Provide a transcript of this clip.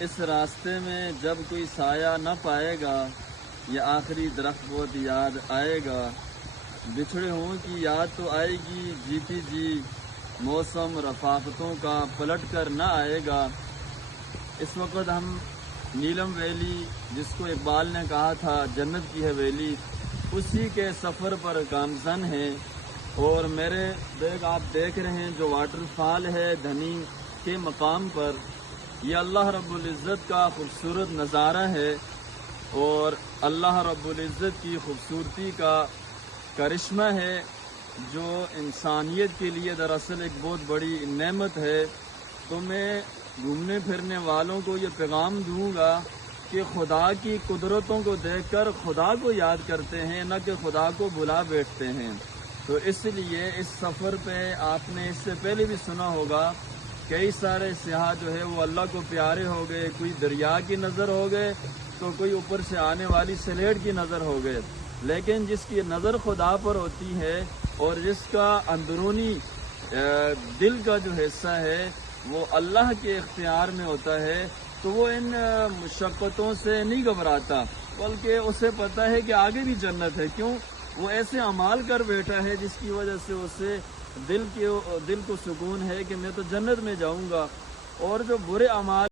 اس راستے میں جب کوئی سایہ نہ پائے گا، یہ آخری درخت بہت یاد آئے گا۔ بچھڑے ہوں کی یاد تو آئے گی، جیتی جی موسم رفاقتوں کا پلٹ کر نہ آئے گا۔ اس وقت ہم نیلم ویلی، جس کو اقبال نے کہا تھا جنت کی حویلی، اسی کے سفر پر گامزن ہیں۔ اور میرے آپ دیکھ رہے ہیں جو واٹر فال ہے دھنی کے مقام پر، یہ اللہ رب العزت کا خوبصورت نظارہ ہے، اور اللہ رب العزت کی خوبصورتی کا کرشمہ ہے جو انسانیت کے لیے دراصل ایک بہت بڑی نعمت ہے۔ تو میں گھومنے پھرنے والوں کو یہ پیغام دوں گا کہ خدا کی قدرتوں کو دیکھ کر خدا کو یاد کرتے ہیں، نہ کہ خدا کو بھلا بیٹھتے ہیں۔ تو اس لیے اس سفر پہ آپ نے اس سے پہلے بھی سنا ہوگا، کئی سارے سیاح جو ہے وہ اللہ کو پیارے ہو گئے، کوئی دریا کی نظر ہو گئے تو کوئی اوپر سے آنے والی سلیٹ کی نظر ہو گئے، لیکن جس کی نظر خدا پر ہوتی ہے اور جس کا اندرونی دل کا جو حصہ ہے وہ اللہ کے اختیار میں ہوتا ہے، تو وہ ان مشقتوں سے نہیں گھبراتا، بلکہ اسے پتہ ہے کہ آگے بھی جنت ہے۔ کیوں؟ وہ ایسے اعمال کر بیٹھا ہے جس کی وجہ سے اسے دل کو سکون ہے کہ میں تو جنت میں جاؤں گا، اور جو برے اعمال